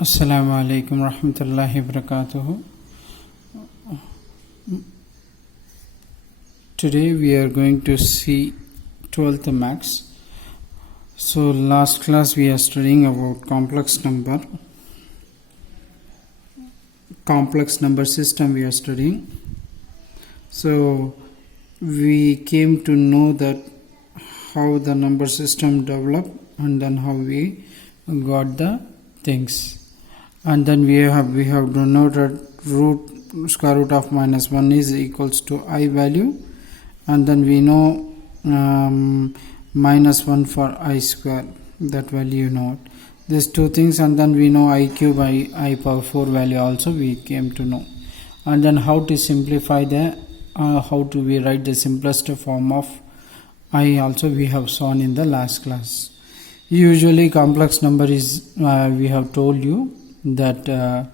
Assalamu alaikum rahmatullahi wabarakatuh. Today we are going to see 12th max. So last class we are studying about complex number system we are studying. So we came to know that how the number system developed and then how we got the things. And then we have denoted square root of minus 1 is equals to I value, and then we know minus 1 for I square, that value you know these two things, and then we know I cube by I power 4 value also we came to know. And then how to simplify the how to we write the simplest form of I also we have shown in the last class. Usually complex number is we have told you that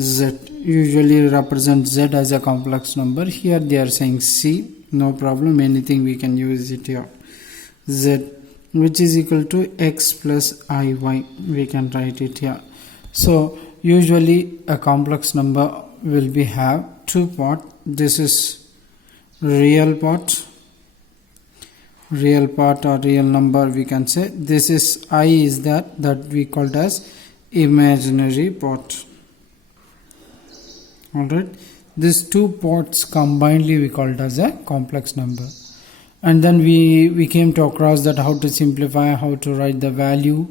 z usually represents z as a complex number. Here they are saying c, no problem, anything we can use it here. Z which is equal to x plus iy, we can write it here. So usually a complex number will be have two part. This is real part or real number, we can say. This is I is that we called as imaginary part. Alright, these two parts combinedly we called as a complex number. And then we came to across that how to simplify, how to write the value,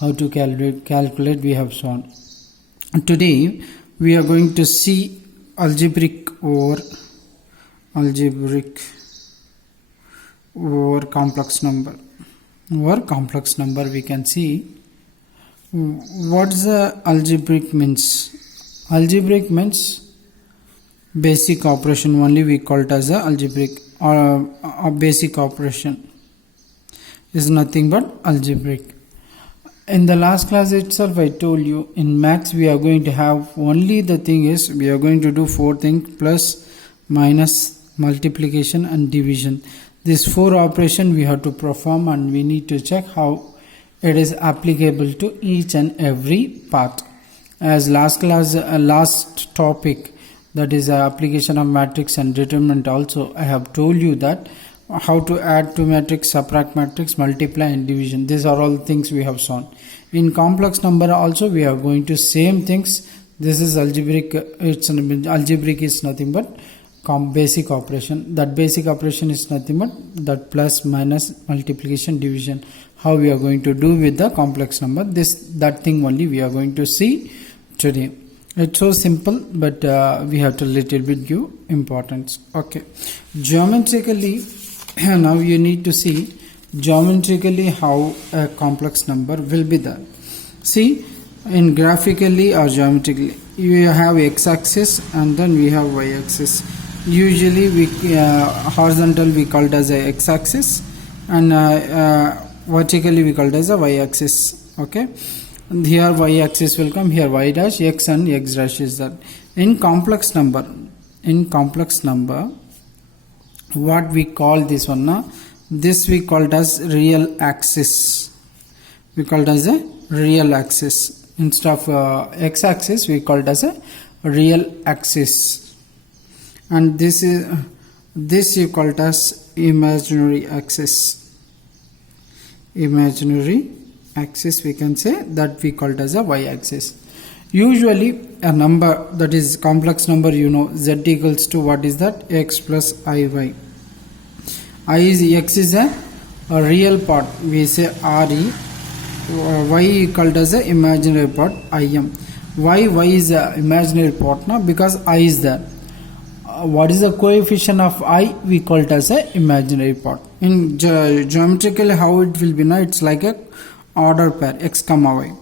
how to calculate we have shown. Today we are going to see algebraic or complex number. Or complex number, we can see what's the algebraic means. Algebraic means basic operation only, we call it as a algebraic, or a basic operation is nothing but algebraic. In the last class itself I told you in max we are going to have only the thing is we are going to do four things: plus, minus, multiplication and division. These four operations we have to perform, and we need to check how it is applicable to each and every part. As last class last topic, that is application of matrix and determinant, also I have told you that how to add to matrix, subtract matrix, multiply and division. These are all things we have shown. In complex number also we are going to same things. This is algebraic. Algebraic is nothing but basic operation. That basic operation is nothing but that plus, minus, multiplication, division. How we are going to do with the complex number, that thing only we are going to see today. It's so simple, but we have to little bit give importance. Okay, geometrically now you need to see geometrically how a complex number will be there. See, in graphically or geometrically you have x-axis and then we have y-axis. Usually we horizontal we called as a x-axis, and vertically we called as a y-axis. Okay, and here y-axis will come, here y dash, x and x dash is that. In complex number what we call this one now, this we called as real axis. We called as a real axis. Instead of x-axis we called as a real axis. And this you called as imaginary axis. Imaginary axis, we can say that we called as a y-axis. Usually a number that is complex number, you know, z equals to what is that, x plus iy. X is a real part, we say re. Y called as a imaginary part, im. Y is a imaginary part now because I is there. What is the coefficient of I? We call it as a imaginary part. In geometrically how it will be now, it's like a order pair, x comma y.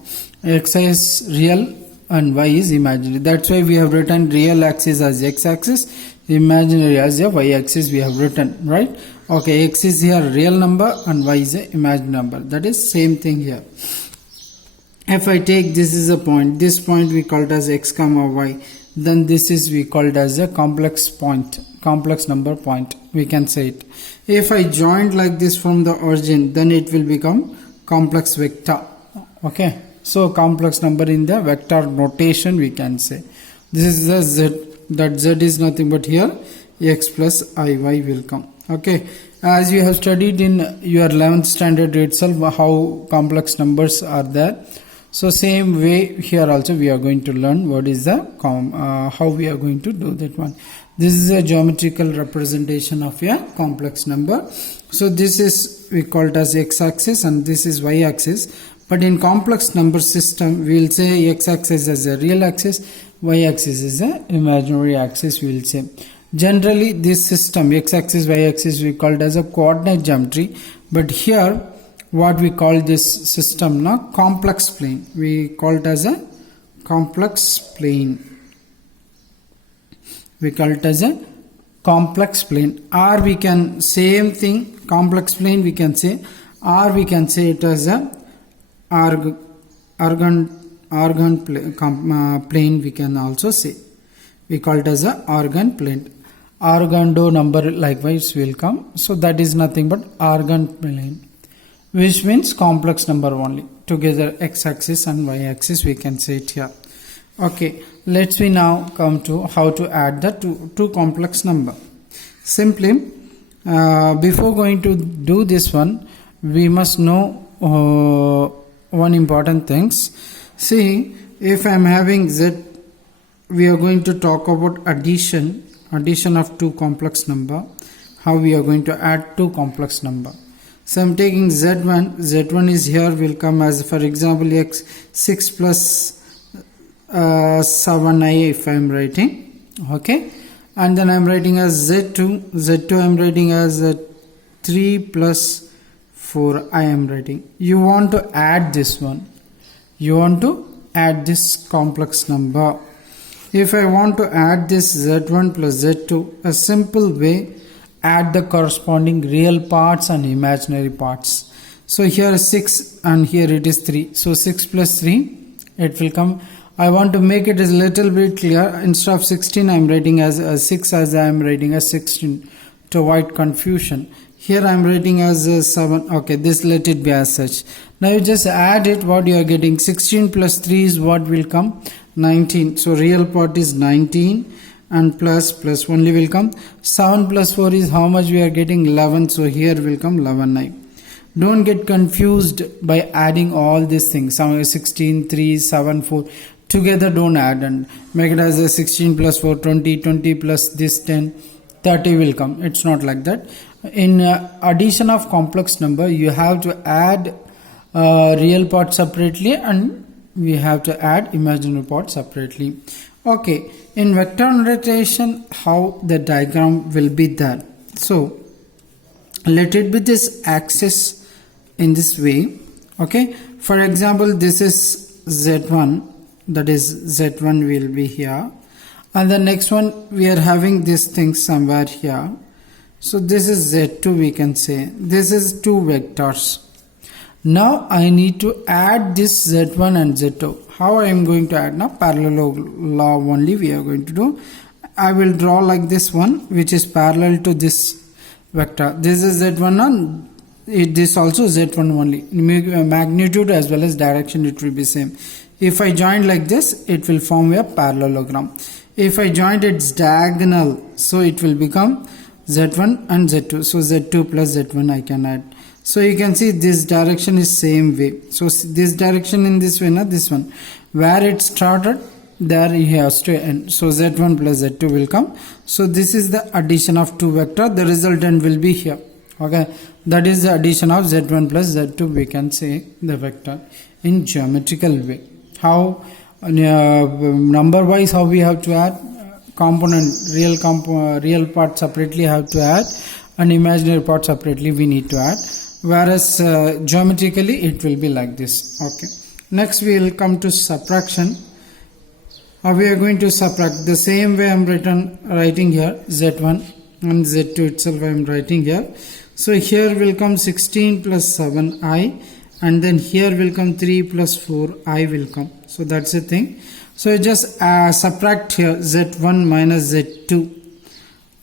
X is real and y is imaginary. That's why we have written real axis as x-axis, imaginary as a y-axis we have written, right? Okay, x is here real number and y is a imaginary number. That is same thing here. If I take this is a point, this point we called as x comma y, then this is we called as a complex point, complex number point, we can say it. If I join like this from the origin, then it will become complex vector. Okay, So complex number in the vector notation we can say. This is the z. That z is nothing but here x plus iy will come. Okay. As you have studied in your 11th standard itself how complex numbers are there. So same way here also we are going to learn what is the how we are going to do that one. This is a geometrical representation of a complex number. So this is we call it as x-axis and this is y-axis. But in complex number system we will say x-axis as a real axis, y-axis is a imaginary axis we will say. Generally this system x-axis, y-axis we call it as a coordinate geometry. But here what we call this system now complex plane. We call it as a complex plane. We call it as a complex plane, or we can same thing complex plane we can say, or we can say it as a organ plane we can also say. We call it as a organ plane. Orgando number likewise will come. So that is nothing but organ plane, which means complex number only. Together x-axis and y-axis we can say it here. Okay, let's we now come to how to add the two complex number. Simply before going to do this one we must know one important things. See, if I am having z, we are going to talk about addition of two complex number, how we are going to add two complex number. So I am taking z1 is here will come as for example x 6 plus 7i if I am writing, okay, and then I am writing as z2 I am writing as 3 plus 4 I am writing. You want to add this one, you want to add this complex number. If I want to add this z1 plus z2, a simple way, add the corresponding real parts and imaginary parts. So here is 6 and here it is 3. So 6 plus 3 it will come. I want to make it a little bit clear. Instead of 16 I am writing as 6 as I am writing as 16 to avoid confusion. Here I am writing as 7. Okay, this let it be as such. Now you just add it, what you are getting. 16 plus 3 is what will come? 19. So real part is 19 and plus only will come. 7 plus 4 is how much we are getting? 11. So here will come 11i. Don't get confused by adding all these things. 16, 3, 7, 4. Together don't add and make it as a 16 plus 4, 20 plus this 10, 30 will come. It's not like that. In addition of complex number, you have to add real part separately and we have to add imaginary part separately. Okay, in vector notation, how the diagram will be there. So let it be this axis in this way. Okay, for example, this is z1, that is z1 will be here, and the next one we are having this thing somewhere here. So this is z2 we can say. This is two vectors. Now I need to add this z1 and z2. How I am going to add now? Parallel law only we are going to do. I will draw like this one which is parallel to this vector. This is z1 and this also z1 only. Magnitude as well as direction it will be same. If I join like this it will form a parallelogram. If I join its diagonal, so it will become z1 and z2. So z2 plus z1 I can add. So you can see this direction is same way. So this direction in this way, not this one. Where it started, there it has to end. So z1 plus z2 will come. So this is the addition of two vector. The resultant will be here. Okay, that is the addition of z1 plus z2. We can say the vector in geometrical way. How number wise how we have to add component real part separately have to add and imaginary part separately we need to add. Whereas geometrically it will be like this. Okay, next we will come to subtraction. How we are going to subtract? The same way I am writing here z1 and z2 itself I am writing here. So here will come 16 plus 7i and then here will come 3 plus 4i will come. So that's the thing. So you just subtract here z1 minus z2.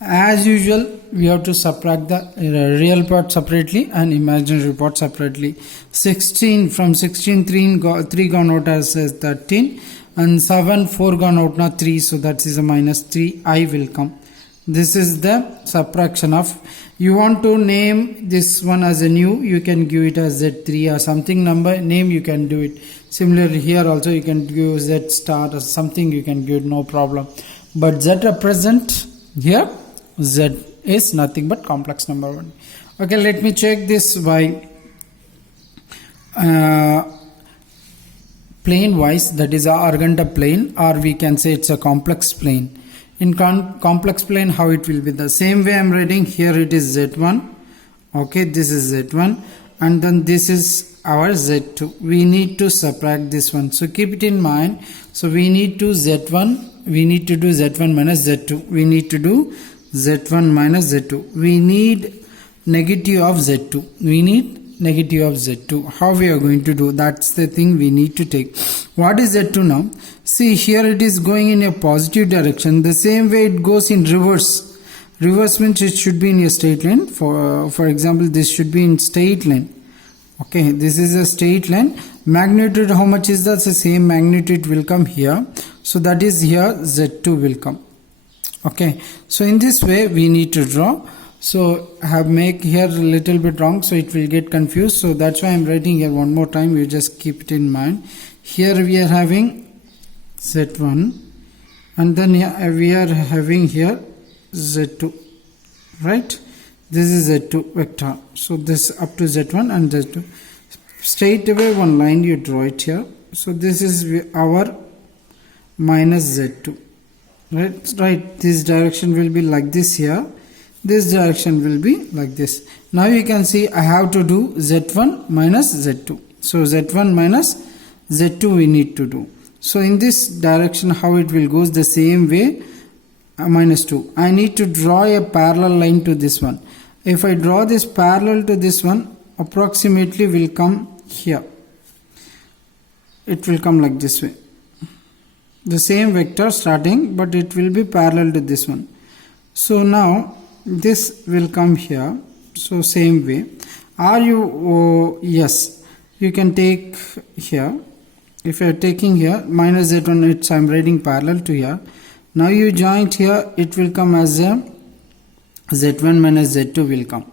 As usual, we have to subtract the real part separately and imaginary part separately. 16, from 16 3 gone out as 13, and 7 4 gone out now 3, so that is a minus 3 I will come. This is the subtraction of. You want to name this one as a new, you can give it as Z3 or something number name, you can do it. Similarly here also you can give Z star or something, you can give it, no problem. But Z represent here, Z is nothing but complex number 1. Okay, let me check this by plane wise, that is a Arganda plane, or we can say it's a complex plane. In complex plane, how it will be? The same way I'm writing here, it is Z1. Okay, this is Z1, and then this is our Z2. We need to subtract this one, so keep it in mind. So we need to Z1, we need to do Z1 minus Z2. We need to do Z1 minus Z2. We need negative of Z2. We need negative of Z2. How we are going to do? That's the thing we need to take. What is Z2 now? See, here it is going in a positive direction. The same way it goes in reverse. Reverse means it should be in a straight line. For example, this should be in straight line. Okay, this is a straight line. Magnitude, how much is that? The same magnitude will come here. So that is here Z2 will come. Okay, so in this way we need to draw. So I have make here a little bit wrong, so it will get confused. So that's why I'm writing here one more time. You just keep it in mind. Here we are having Z1, and then we are having here Z2, right? This is Z2 vector. So this up to Z1 and Z2. Straight away one line you draw it here. So this is our minus Z2, right? This direction will be like this here. This direction will be like this. Now you can see I have to do Z1 minus Z2. So Z1 minus Z2 we need to do. So in this direction, how it will goes the same way, minus 2. I need to draw a parallel line to this one. If I draw this parallel to this one, approximately will come here. It will come like this way. The same vector starting, but it will be parallel to this one. So now this will come here. So same way. Are you, yes, you can take here. If you are taking here minus Z1, it's I'm writing parallel to here. Now you joint here, it will come as a Z1 minus Z2 will come.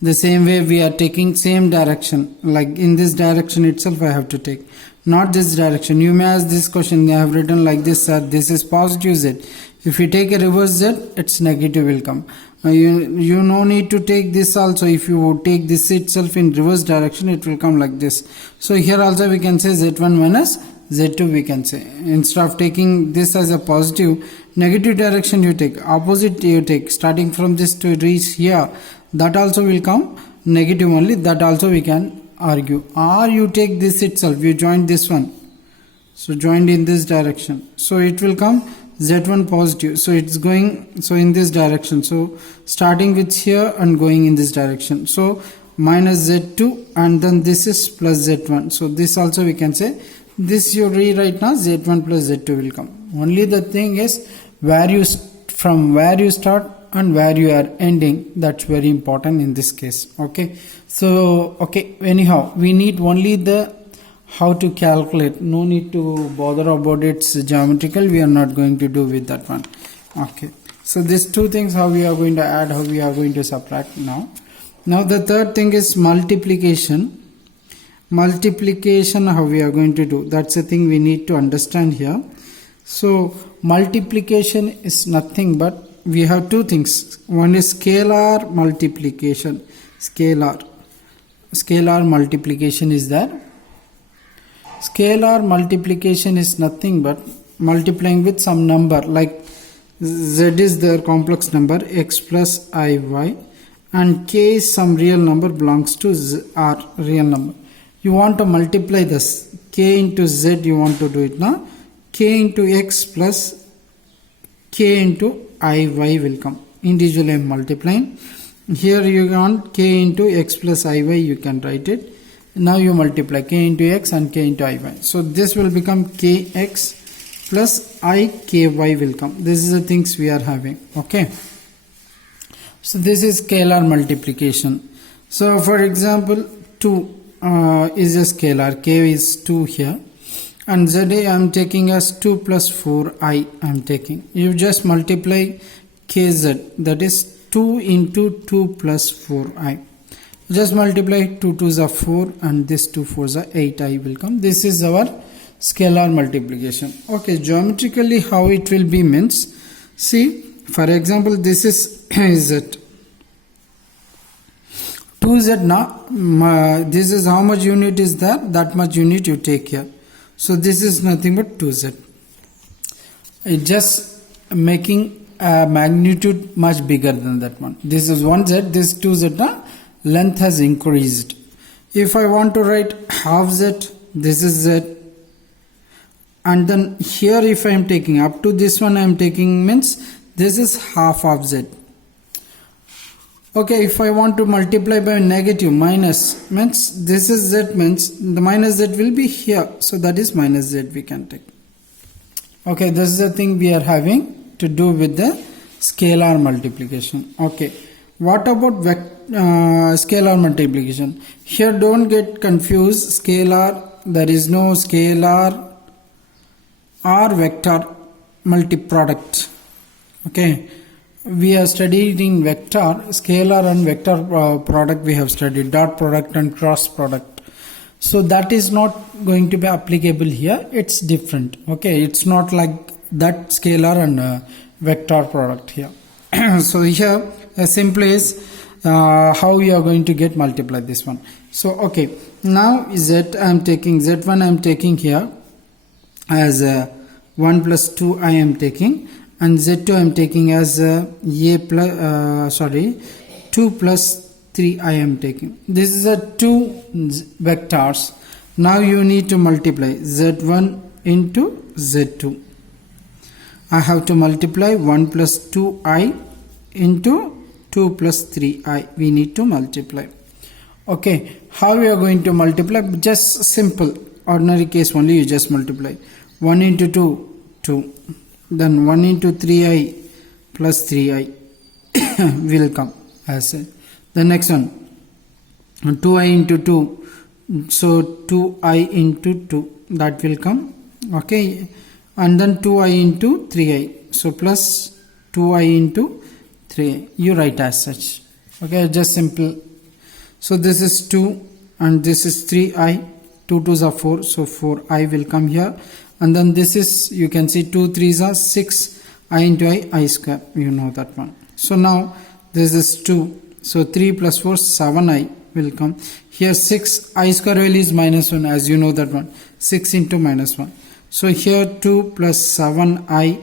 The same way we are taking same direction, like in this direction itself I have to take, not this direction. You may ask this question, I have written like this, sir, this is positive Z. If you take a reverse Z, it's negative will come. You no need to take this also. If you take this itself in reverse direction, it will come like this. So here also we can say Z1 minus Z2 we can say. Instead of taking this as a positive, negative direction you take, opposite you take, starting from this to reach here, that also will come negative only. That also we can argue. Or you take this itself, you join this one. So joined in this direction. So it will come Z1 positive, so it's going so in this direction. So starting with here and going in this direction. So minus Z2, and then this is plus Z1. So this also we can say, this you rewrite now, Z1 plus Z2 will come. Only the thing is where you from where you start and where you are ending, that's very important in this case. Okay, so okay, anyhow we need only the how to calculate, no need to bother about its geometrical, we are not going to do with that one. Okay, so these two things, how we are going to add, how we are going to subtract. Now the third thing is multiplication. How we are going to do, that's the thing we need to understand here. So multiplication is nothing but we have two things. One is scalar multiplication. Scalar multiplication is there. Scalar multiplication is nothing but multiplying with some number, like z is the complex number, x plus iy, and k is some real number belongs to r, real number. You want to multiply this k into z, you want to do it now. K into x plus k into iy will come. Individually I am multiplying. Here you want k into x plus iy, you can write it. Now you multiply k into x and k into iy. So this will become kx plus iky will come. This is the things we are having. Okay. So this is scalar multiplication. So for example 2 is a scalar, k is 2 here, and z I am taking as 2 plus 4i I am taking. You just multiply kz, that is 2 into 2 plus 4i. Just multiply 2 2s are 4 and this 2 4s are 8i will come. This is our scalar multiplication. Okay, geometrically how it will be means, see for example this is z, 2z now, this is how much unit is there, that much unit you take here. So this is nothing but 2z. It just making a magnitude much bigger than that one. This is 1z, this 2z now, length has increased. If I want to write half z, this is z, and then here if I am taking up to this one I am taking means this is half of z. Okay, if I want to multiply by negative minus means this is z, means the minus z will be here, so that is minus z we can take. Okay, this is the thing we are having to do with the scalar multiplication. Okay, what about scalar multiplication? Here don't get confused, scalar, there is no scalar or vector multi-product. Okay, we are studying vector, scalar and vector product we have studied, dot product and cross product. So that is not going to be applicable here, it's different. Okay, it's not like that scalar and vector product here. So here simply is how you are going to get multiply this one. So okay, now z I am taking, z1 I am taking here as 1 plus 2 I am taking, and z2 I am taking as a plus 2 plus 3 I am taking. This is a two vectors. Now you need to multiply z1 into z2. I have to multiply 1 plus 2i into 2 plus 3i. We need to multiply. Okay, how we are going to multiply? Just simple ordinary case only, you just multiply 1 into 2, 2. Then 1 into 3i plus 3i will come as a. The next one 2i into 2, so 2i into 2 that will come. Okay, and then 2i into 3i, so plus 2i into 3i, you write as such. Okay, just simple. So this is 2 and this is 3i, 2 2s are 4, so 4i will come here. And then this is, you can see 2 3s are 6, I into I square, you know that one. So now this is 2, so 3 plus 4 7i will come here. 6 I square value is minus 1, as you know that one, 6 into minus 1. So here 2 plus 7i,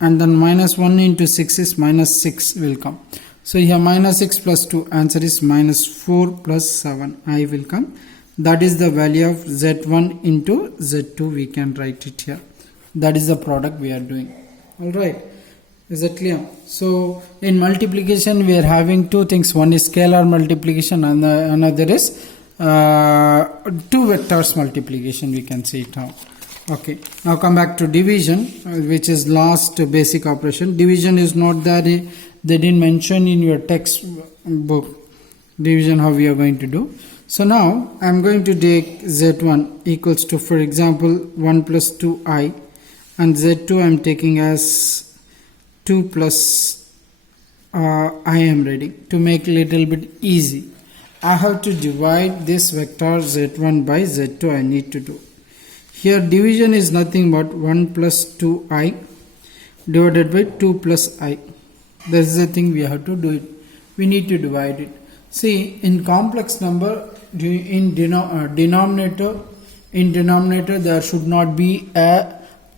and then minus 1 into 6 is minus 6 will come. So here minus 6 plus 2, answer is minus 4 plus 7i will come. That is the value of z1 into z2, we can write it here. That is the product we are doing. Alright, is that clear? So in multiplication we are having two things. One is scalar multiplication and another is two vectors multiplication, we can see it now. Okay, now come back to division, which is last basic operation. Division is not there, they didn't mention in your textbook division how we are going to do. So now I am going to take z1 equals to, for example, 1 plus 2i, and z2 I am taking as 2 plus I am ready to make little bit easy. I have to divide this vector z1 by z2, I need to do. Here division is nothing but 1 plus 2i divided by 2 plus i. This is the thing we have to do it. We need to divide it. See, in complex number, in denominator there should not be a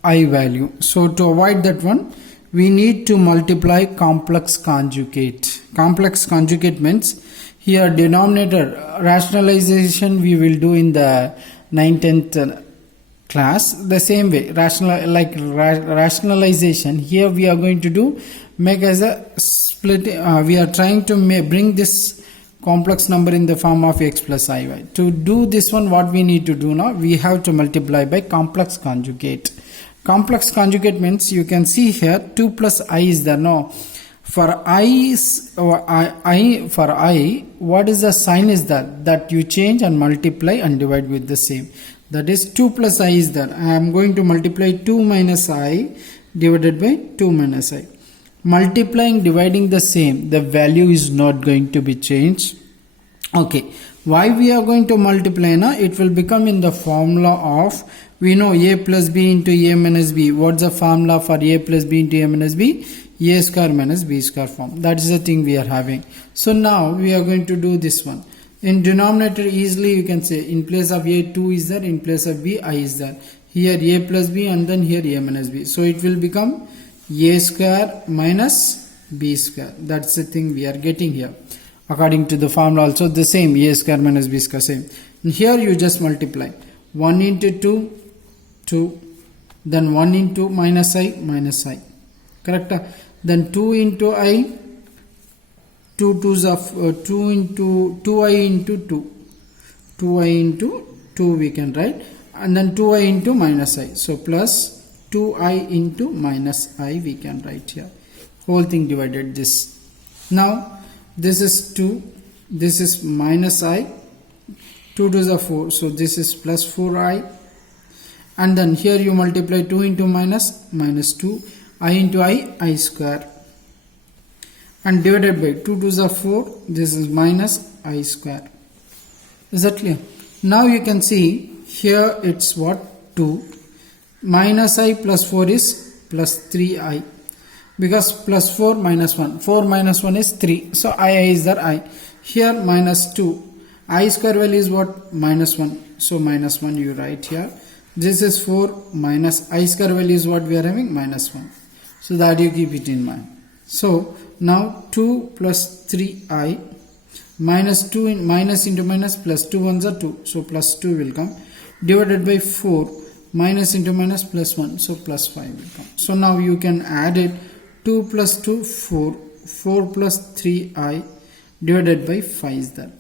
I value. So to avoid that one, we need to multiply complex conjugate. Complex conjugate means here denominator rationalization we will do in the 9th 10th class. The same way, rationalization here we are going to do, make as a split. We are trying to bring this complex number in the form of x plus iy. To do this one, what we need to do now, we have to multiply by complex conjugate. Complex conjugate means, you can see here 2 plus I is there. No, For I, what is the sign is that you change and multiply and divide with the same. That is 2 plus I is there. I am going to multiply 2 minus I divided by 2 minus I. Multiplying, dividing the same, the value is not going to be changed. Okay, why we are going to multiply now? It will become in the formula of, we know a plus b into a minus b. What's the formula for a plus b into a minus b? A square minus b square form. That is the thing we are having. So now we are going to do this one. In denominator, easily you can say, in place of a 2 is there, in place of b I is there. Here a plus b and then here a minus b. So it will become a square minus b square. That's the thing we are getting here. According to the formula also the same, a square minus b square same. And here you just multiply 1 into 2, 2, then 1 into minus I, correct? Then 2 into I, 2 2's of 2 into 2I into 2, 2I into 2 we can write, and then 2I into minus I. So plus 2I into minus I we can write here. Whole thing divided this. Now this is 2, this is minus I, 2 2's are 4, so this is plus 4I, and then here you multiply 2 into minus 2, I into I square, and divided by 2 2's are 4, this is minus I square. Is that clear? Now you can see here it's what? 2 minus I plus 4 is plus 3I, because plus 4 minus 1, 4 minus 1 is 3, so I is there I. Here minus 2, I square value is what? Minus 1, so minus 1 you write here. This is 4 minus I square value is what we are having? Minus 1. So that you keep it in mind. So now 2 plus 3I minus 2 in minus into minus, plus 2 ones are 2, so plus 2 will come, divided by 4 minus into minus plus 1, so plus 5 will come. So now you can add it, 2 plus 2 4, 4 plus 3I divided by 5 is that.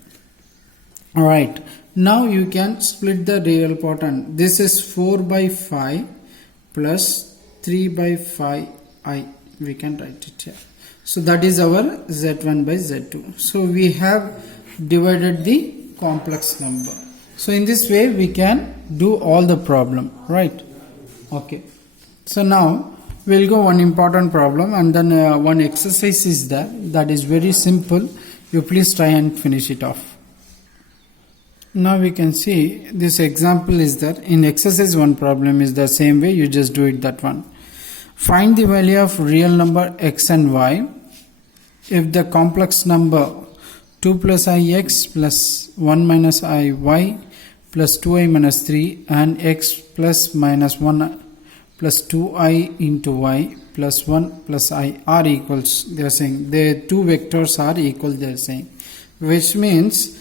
Alright, now you can split the real part, and this is 4 by 5 plus 3 by 5I, we can write it here. So that is our Z1 by Z2. So we have divided the complex number. So in this way we can do all the problem, right? Okay. So now we'll go one important problem, and then one exercise is there that is very simple. You please try and finish it off. Now we can see this example is that in exercise 1 problem is the same way, you just do it that one. Find the value of real number x and y if the complex number 2 plus ix plus 1 minus iy plus 2i minus 3 and x plus minus 1 plus 2i into y plus 1 plus I are equals, they are saying the two vectors are equal, they are saying, which means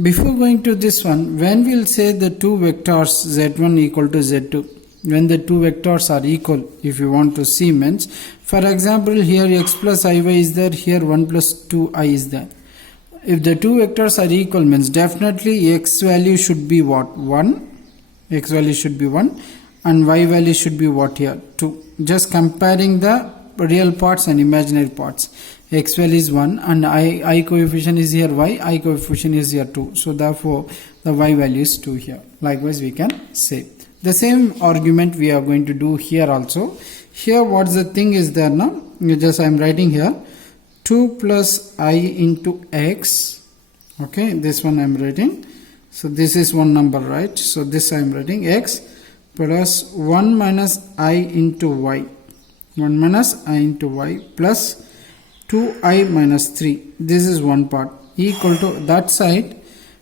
before going to this one, when we'll say the two vectors z1 equal to z2, when the two vectors are equal, if you want to see, means for example here x plus iy is there, here 1 plus 2i is there. If the two vectors are equal, means definitely x value should be what? 1, x value should be 1, and y value should be what here? 2. Just comparing the real parts and imaginary parts. X value is 1 and I coefficient is here y, I coefficient is here 2. So therefore the y value is 2 here. Likewise we can say. The same argument we are going to do here also. Here what's the thing is there now? Just I am writing here 2 plus I into x. Okay, this one I am writing. So this is one number, right? So this I am writing x plus 1 minus I into y. 1 minus I into y plus 2i minus 3. This is one part equal to that side.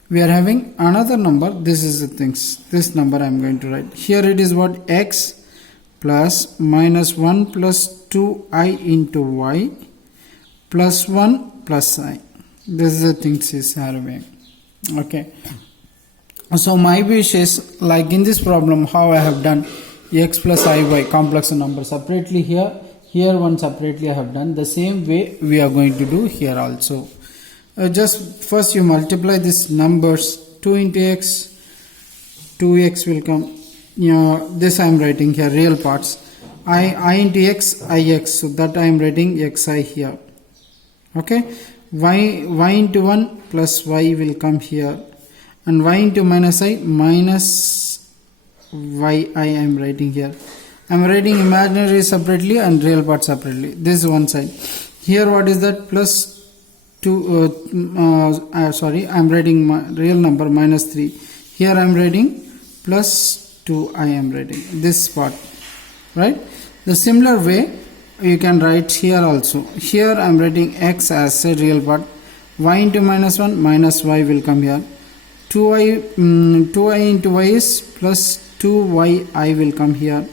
We are having another number. This is the things. This number I am going to write. Here it is what? X plus minus 1 plus 2i into y plus 1 plus I. This is the things is having. Okay. So my wish is, like in this problem, how I have done x plus iy complex number separately here. Here one separately I have done. The same way we are going to do here also. Just first you multiply these numbers. 2 into x, 2x will come. This I am writing here, real parts. I into x, ix. So that I am writing xi here. Okay, y into 1 plus y will come here, and y into minus I minus y I am writing here. I am writing imaginary separately and real part separately. This is one side. Here what is that? Plus 2 sorry, I am writing my real number minus 3. Here I am writing plus 2. I am writing this part, right? The similar way you can write here also. Here I am writing x as a real part. Y into minus 1 minus y will come here. 2i into y is plus 2yi will come here.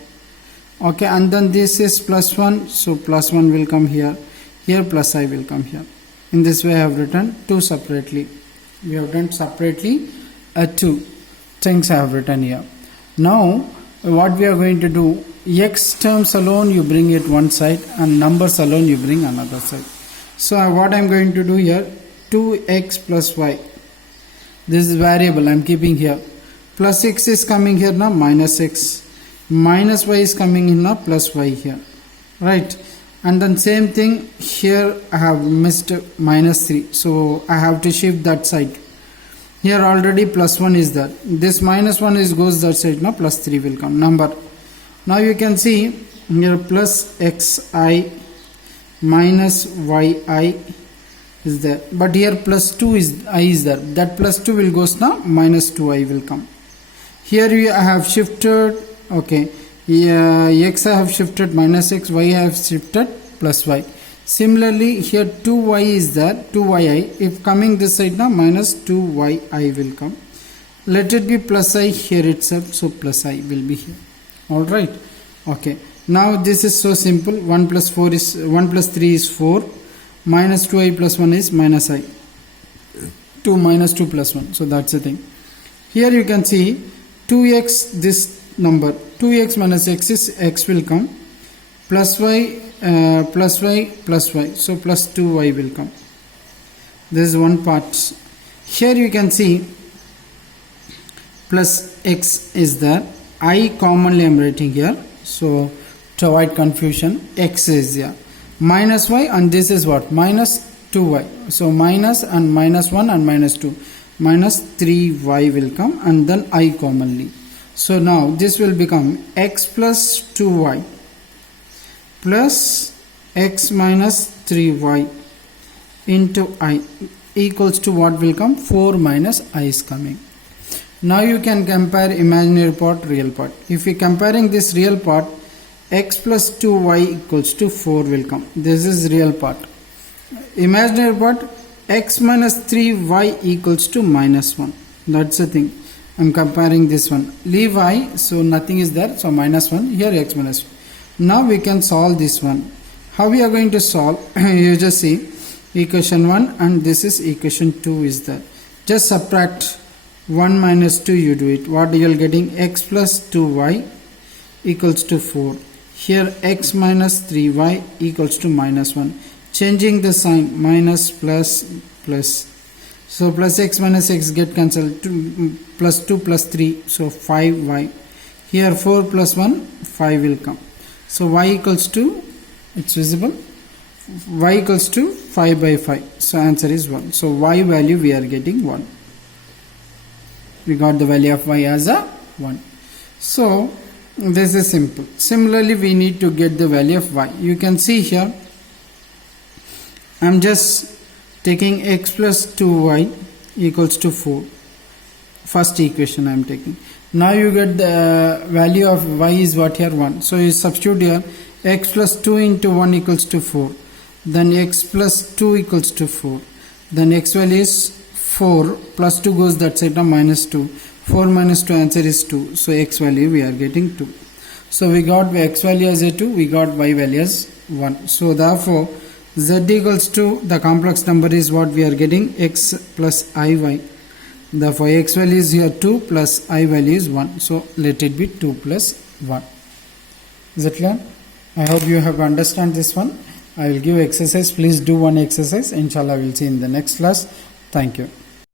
Okay, and then this is plus 1, so plus 1 will come here. Here plus I will come here. In this way I have written 2 separately. We have done separately 2 things I have written here. Now what we are going to do, x terms alone you bring it one side and numbers alone you bring another side. So what I am going to do here, 2x plus y. This is variable I am keeping here. Plus x is coming here now, minus x. Minus y is coming in now, plus y here. Right. And then same thing here, I have missed minus 3. So I have to shift that side. Here already plus 1 is there. This minus 1 is goes that side now, plus 3 will come. Number. Now you can see here plus xi minus yi is there. But here plus 2 is I is there. That plus 2 will goes now, minus 2i will come. Here I have shifted, okay, x I have shifted minus x, y I have shifted plus y. Similarly here 2y is there, 2yi. If coming this side now, minus 2yi will come. Let it be plus I here itself, so plus I will be here. Alright, okay. Now this is so simple. 1 plus 4 is 1 plus 3 is 4. Minus 2i plus 1 is minus I. 2 minus 2 plus 1. So that's the thing. Here you can see 2x, this number 2x minus x is x will come, plus y plus y plus y, so plus 2y will come. This is one part. Here you can see plus x is there. I commonly I am writing here, so to avoid confusion, x is here, minus y, and this is what, minus 2y. So minus and minus 1 and minus 2, minus 3y will come, and then I commonly. So now this will become x plus 2y plus x minus 3y into I equals to what will come, 4 minus I is coming. Now you can compare imaginary part, real part. If we comparing this real part, x plus 2y equals to 4 will come. This is real part. Imaginary part, x minus 3y equals to minus 1. That's the thing. I am comparing this one. Leave I, so nothing is there, so minus 1. Here x minus 1. Now we can solve this one. How we are going to solve? You just see equation 1 and this is equation 2 is there. Just subtract 1 minus 2, you do it. What you are getting? X plus 2y equals to 4. Here x minus 3y equals to minus 1. Changing the sign, minus plus plus. So plus x minus x get cancelled, plus 2 plus 3, so 5y. Here 4 plus 1, 5 will come. So y equals to, it's visible, y equals to 5 by 5. So answer is 1. So y value we are getting 1. We got the value of y as a 1. So this is simple. Similarly we need to get the value of y. You can see here I am just taking x plus 2y equals to 4. First equation I am taking. Now you get the value of y is what here, 1. So you substitute here x plus 2 into 1 equals to 4. Then x plus 2 equals to 4. Then x value is 4 plus 2 goes that side, now minus 2. 4 minus 2 answer is 2. So x value we are getting 2. So we got x value as a 2, we got y value as 1. So therefore z equals to the complex number is what we are getting, x plus iy. Therefore x value is here 2 plus I value is 1. So let it be 2 plus 1. Is it clear? I hope you have understand this one. I will give exercise. Please do one exercise. Inshallah we will see in the next class. Thank you.